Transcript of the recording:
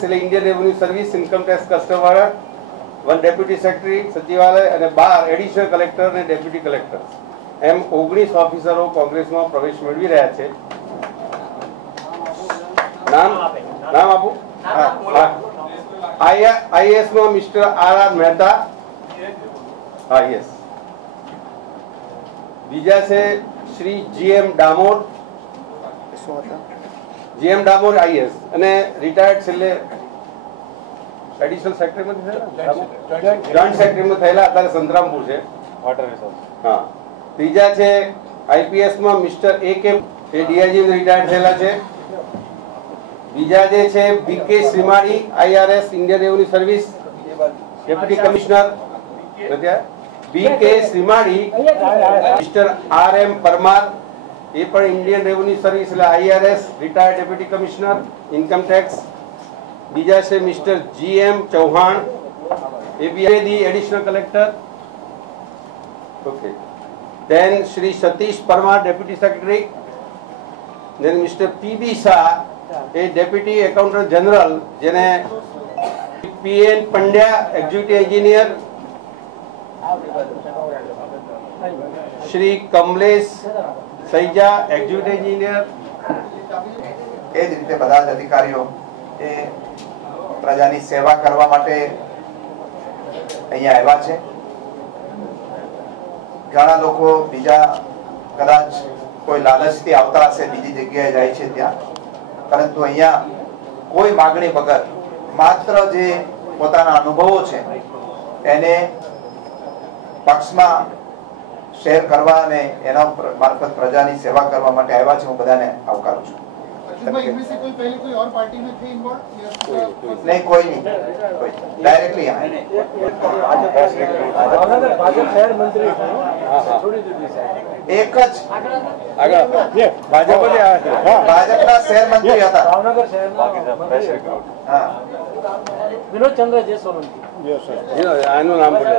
Indian revenue service, income tax customer, 1 deputy secretary सचिवालय અને 12 additional collector અને deputy collector એમ 19 ઓફિસરો કોંગ્રેસમાં પ્રવેશ મેળવી રહ્યા છે. નામ આપો. આઈએએસ માં મિસ્ટર આર મહેતા. હા, યસ. બીજા છે Shri GM Damor. GM Damor IAS અને રિટાયર્ડ છેલ્લે એડિશનલ સેક્રેટરીમાં જોઈન્ટ સેક્રેટરીમાં થયેલા, અત્યારે સંતરામપુર છે. હા. ત્રીજા છે આઈપીએસ માં મિસ્ટર એ કે ડીઆઈજી રિટાયર્ડ થયેલા છે. બીજા જે છે BK Shrimali IRS Indian Revenue Service deputy commissioner. BK Shrimali, mister R M Parmar, એ પણ ઇન્ડિયન રેવન્યુ સર્વિસ એટલે IRS retired deputy commissioner income tax. બીજા છે મિસ્ટર જીએમ ચૌહાણ, એબીઆઈડી additional collector. Okay. Then Shri Satish Parmar deputy secretary. Then mister PB Shah, એ deputy accountant general, જેને PN Pandya executive engineer. Shri Kamlesh Saija executive engineer. એ જ રીતે બધા જ અધિકારીઓ એ પ્રજાની સેવા કરવા માટે અહીંયા આવ્યા છે. ઘણા લોકો બીજા કદાચ કોઈ લાલચથી આવતા હશે, બીજી જગ્યાએ જાય છે ત્યાં, પરંતુ અહીંયા કોઈ માગણી વગર માત્ર જે પોતાના અનુભવો છે એને પક્ષમાં શેર કરવા અને એના મારફત પ્રજાની સેવા કરવા માટે આવ્યા છે. હું બધાને આવકારું છું. नहीं, कोई नहीं, डायरेक्टली एक भाजपा शहर मंत्री था विनोद चंद्र जय सोलंकी. આનું નામ બોલે.